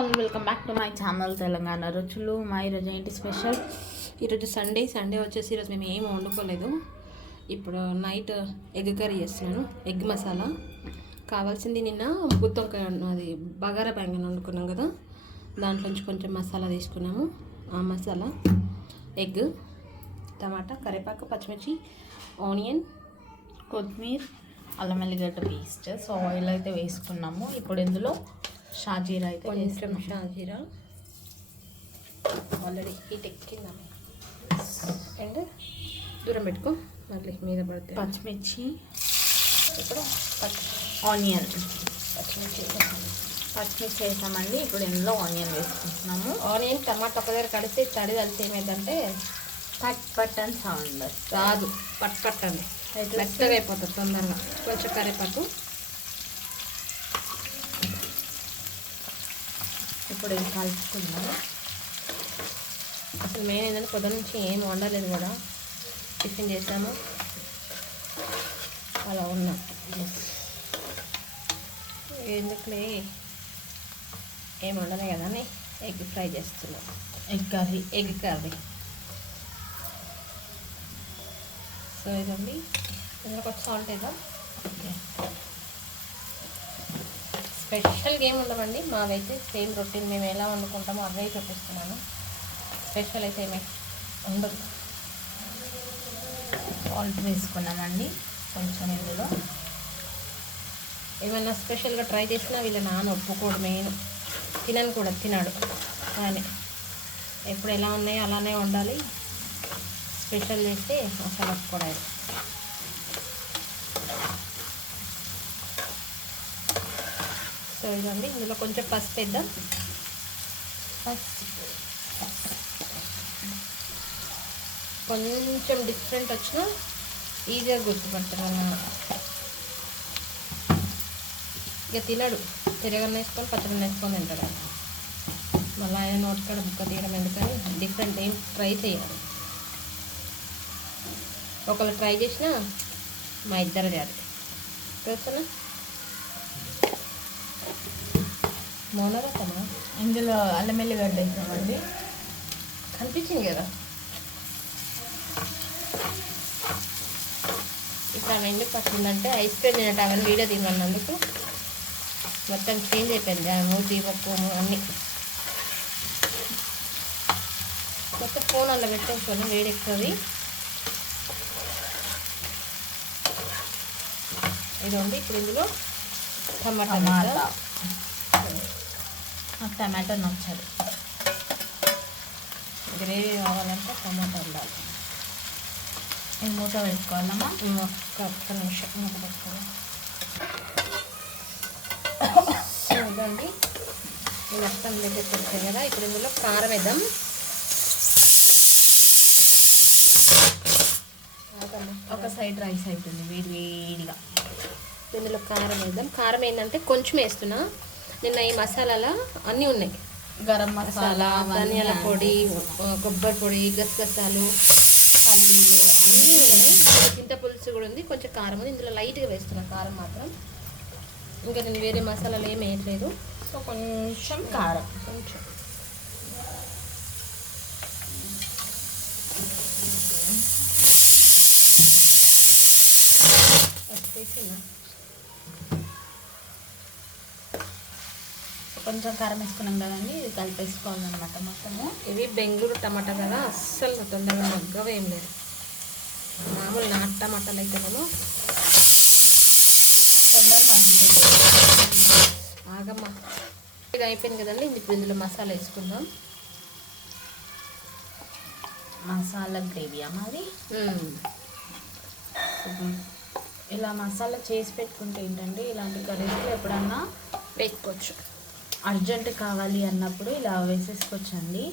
All welcome back to my channel Telangana రుచులు మా ఈరోజు ఏంటి స్పెషల్ ఈరోజు సండే సండే వచ్చేసి ఈరోజు మేము ఏం వండుకోలేదు. ఇప్పుడు నైట్ ఎగ్ కర్రీ చేస్తున్నాను. ఎగ్ మసాలా కావాల్సింది నిన్న గుత్తొంకాయ అది బగారా బ్యాంగన్ వండుకున్నాం కదా. దాంట్లోంచి కొంచెం మసాలా తీసుకున్నాము. ఆ మసాలా ఎగ్ టమాటా కరివేపాకు పచ్చిమిర్చి ఆనియన్ కొత్తిమీర అల్లం ఎల్లిగడ్డ పేస్ట్ సో ఆయిల్ అయితే వేసుకున్నాము. ఇప్పుడు ఇందులో షాజీరా అయితే కొంచెం. షాజీరా. ఆల్రెడీ హీట్ ఎక్కిందాము అండ్ దూరం పెట్టుకో. మళ్ళీ మీద పడితే. పచ్చిమిర్చి. ఇప్పుడు పచ్చి ఆనియన్ పచ్చిమిర్చి. పచ్చిమిర్చి వేసామండి. ఇప్పుడు ఇందులో ఆనియన్ వేసుకుంటున్నాము. ఆనియన్ టమాటా ఒక దగ్గర కడితే తడి కలిసి ఏమైందంటే పట్ పట్ అని సౌండ్ రాదు. పట్ పట్టండి అయితే మెత్తగా అయిపోతుంది తొందరగా. కొంచెం కరివేపాకు. ఇప్పుడు ఇది కలుపుకుందాము అసలు మెయిన్ ఏంటంటే పొద్దున నుంచి ఏం వండలేదు కదా టిఫిన్ చేసాము అలా ఉన్నాం. ఎందుకులే? ఏం వండలే కదా అని ఎగ్ ఫ్రై చేస్తున్నాం. Egg curry. Egg curry. So ఇదండి ఇందులో కొంచెం సాల్ట్ వేద్దాం. స్పెషల్గా ఏమి ఉండవండి మావైతే సేమ్ రొటీన్. మేము ఎలా వండుకుంటామో అవే చూపిస్తున్నాను. స్పెషల్ అయితే ఏమే ఉండదు. సాల్ట్ వేసుకున్నామండి. కొంచెం ఇందులో. ఏమైనా స్పెషల్గా ట్రై చేసినా వీళ్ళ నాన్న ఒప్పుకోడు మెయిన్. తినను కూడా తినాడు. కానీ ఎప్పుడు ఎలా ఉన్నాయో అలానే ఉండాలి స్పెషల్ చేస్తే అసలు ఒప్పుకోడాడు సో ఇందులో కొంచెం పసుపు వేద్దాం. కొంచెం డిఫరెంట్ వచ్చినా ఈజీగా గుర్తుపడతారు ఇక తినడు. తిరగన్న వేసుకొని పచ్చడి వేసుకొని తింటాడు మళ్ళీ ఆయన నోటికాడ బుక్క తీయడం ఎందుకని డిఫరెంట్ ఏం ట్రై చేయాలి ఒకళ్ళు ట్రై చేసినా మా ఇద్దరు చేయాలి తెలుసునా? మౌనరతమా ఇందులో అల్లం ఎల్లిగడ్డ వేసామండి. కనిపించింది కదా? ఇప్పుడు ఆమె ఎందుకు పట్టిందంటే ఐస్ క్రీమ్ తినట్టు ఆమె వీడియో తినన్నందుకు మొత్తం చేంజ్ అయిపోయింది. ఆమె మూతి పప్పు అన్నీ. మొత్తం ఫోన్ అలా పెట్టేసుకొని వేడి ఎక్కువది. ఇదండి ఇప్పుడు ఇందులో టమాటా టమాటా. నాకు టమాటో నచ్చదు. గ్రేవీ కావాలంటే టమాటా ఉండాలి. ఇది మూత వేసుకోవాలమ్మా ఒక్క ఒక్క నిమిషం మూత పెట్టుకోవాలి. ఇదండి ఈ మొత్తం వచ్చాయి కదా ఇప్పుడు ఇందులో కారం వేద్దాం. ఒక సైడ్ రైస్ అవుతుంది వేడి వేడిగా. ఇందులో కారం వేద్దాం. కారం ఏంటంటే కొంచెం వేస్తున్నా. నిన్న ఈ మసాలాలో అన్నీ ఉన్నాయి. గరం మసాలా ధనియాల పొడి కొబ్బరి పొడి గసగసాలు పల్లీలు అన్నీ ఉన్నాయి. చింత పులుసు కూడా ఉంది కొంచెం కారం ఉంది. ఇందులో లైట్గా వేస్తున్నా కారం మాత్రం. ఇంకా నేను వేరే మసాలాలు ఏం వేయట్లేదు. సో కొంచెం కారం. కొంచెం. వేసేసిన. కొంచెం కారం వేసుకున్నాం కదండి ఇది కలిపేసుకోవాలన్నమాట మొత్తము. ఇవి బెంగళూరు టమాటా కదా అస్సలు తొందరగా మగ్గవ ఏం లేదు మామూలు నాటు టమాటాలు అయితేనేమో తొందర మగ్గుతుంది. ఆగమ్మా. ఇది అయిపోయింది కదండి ఇప్పుడు ఇందులో మసాలా వేసుకుందాం. మసాలా గ్రేవీ మాది. ఇలా మసాలా చేసి పెట్టుకుంటే ఏంటంటే ఇలాంటి కర్రీస్ ఎప్పుడన్నా? వేసుకోవచ్చు అర్జెంట్ కావాలి అన్నప్పుడు ఇలా వేసేసుకోవచ్చండి.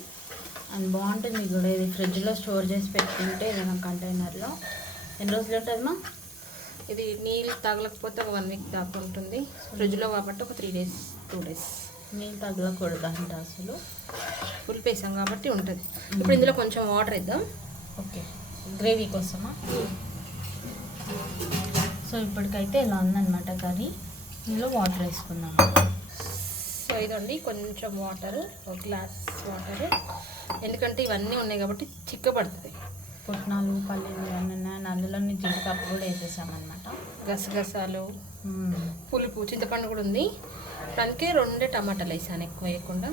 అండ్ బాగుంటుంది కూడా ఇది. ఫ్రిడ్జ్లో స్టోర్ చేసి పెట్టుకుంటే ఏదైనా కంటైనర్లో. ఎన్ని రోజులు ఉంటుందమ్మా? ఇది నీళ్ళు తగలకపోతే ఒక వన్ వీక్ దాకా ఉంటుంది. ఫ్రిడ్జ్లో కాబట్టి ఒక త్రీ డేస్ టూ డేస్. నీళ్ళు తగలకూడదు అంట అసలు. ఫుల్ పేసాం కాబట్టి ఉంటుంది. ఇప్పుడు ఇందులో కొంచెం వాటర్ ఇద్దాం ఓకే. గ్రేవీ కోసమా? సో ఇప్పటికైతే ఇలా ఉందన్నమాట కర్రీ. ఇందులో వాటర్ వేసుకుందాం. ఇదండి కొంచెం వాటర్ ఒక గ్లాస్ వాటర్. ఎందుకంటే ఇవన్నీ ఉన్నాయి కాబట్టి చిక్కబడుతుంది. పుట్నాలు పల్లీలు ఇవన్నీ అందులో జీడిపప్పు కూడా వేసేసామన్నమాట. గసగసాలు. పులుపు చింతపండు కూడా ఉంది. అందుకే రెండే టమాటాలు వేసాను ఎక్కువ వేయకుండా.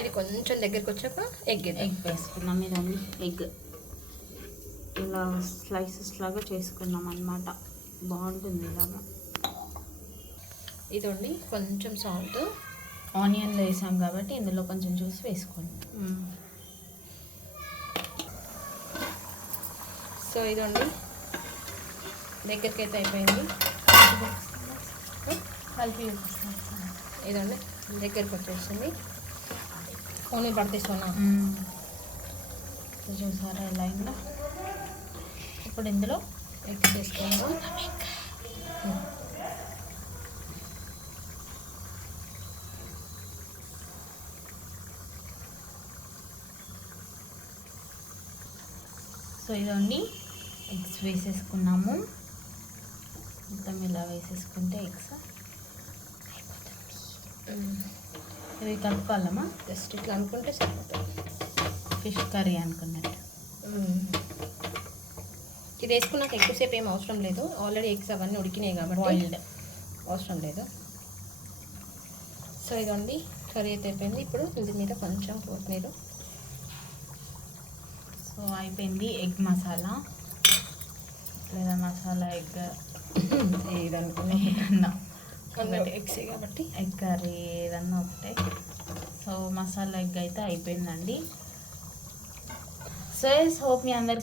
ఇది కొంచెం దగ్గరికి వచ్చాక ఎగ్ ఎగ్ వేసుకున్నాం ఇదండి ఎగ్. ఇలా స్లైసెస్ లాగా చేసుకున్నాం అనమాట బాగుంటుంది ఇలాగా. ఇదండి కొంచెం సాల్ట్ ఆనియన్ వేసాం కాబట్టి ఇందులో కొంచెం జ్యూస్ వేసుకోండి. సో ఇదండి దగ్గరికి అయితే అయిపోయింది. కలిపి ఇదండి దగ్గరికి వచ్చేసింది. ఫోన్ పడితేస్తున్నా చూసారా ఎలా అయిందో? ఇప్పుడు ఇందులో ఎగ్ చేసుకున్నాము సో ఇదండి. ఎగ్స్ వేసేసుకున్నాము. మొత్తం ఇలా వేసేసుకుంటే ఎగ్స్ ఇవి కలుపుకోవాలమ్మా? జస్ట్ ఇట్లా అనుకుంటే సరిపోతుంది. ఫిష్ కర్రీ అనుకున్నట్టు. ఇది వేసుకున్నాక ఎక్కువసేపు ఏం అవసరం లేదు. ఆల్రెడీ ఎగ్స్ అవన్నీ ఉడికినాయి కాబట్టి బాయిల్డ్ అవసరం లేదు. సో ఇదండి కర్రీ అయితే అయిపోయింది. ఇప్పుడు ఇది మీద కొంచెం కొత్తిమీర. సో అయిపోయింది ఎగ్ మసాలా. లేదా మసాలా ఎగ్ ఏదనుకున్నా. ఏదన్నా. ఒకటి. ఎగ్సే కాబట్టి. ఎగ్ కర్రీ ఏదన్నా ఒకటే. సో మసాలా ఎగ్ అయితే అయిపోయిందండి. సో హోప్ మీ అందరికి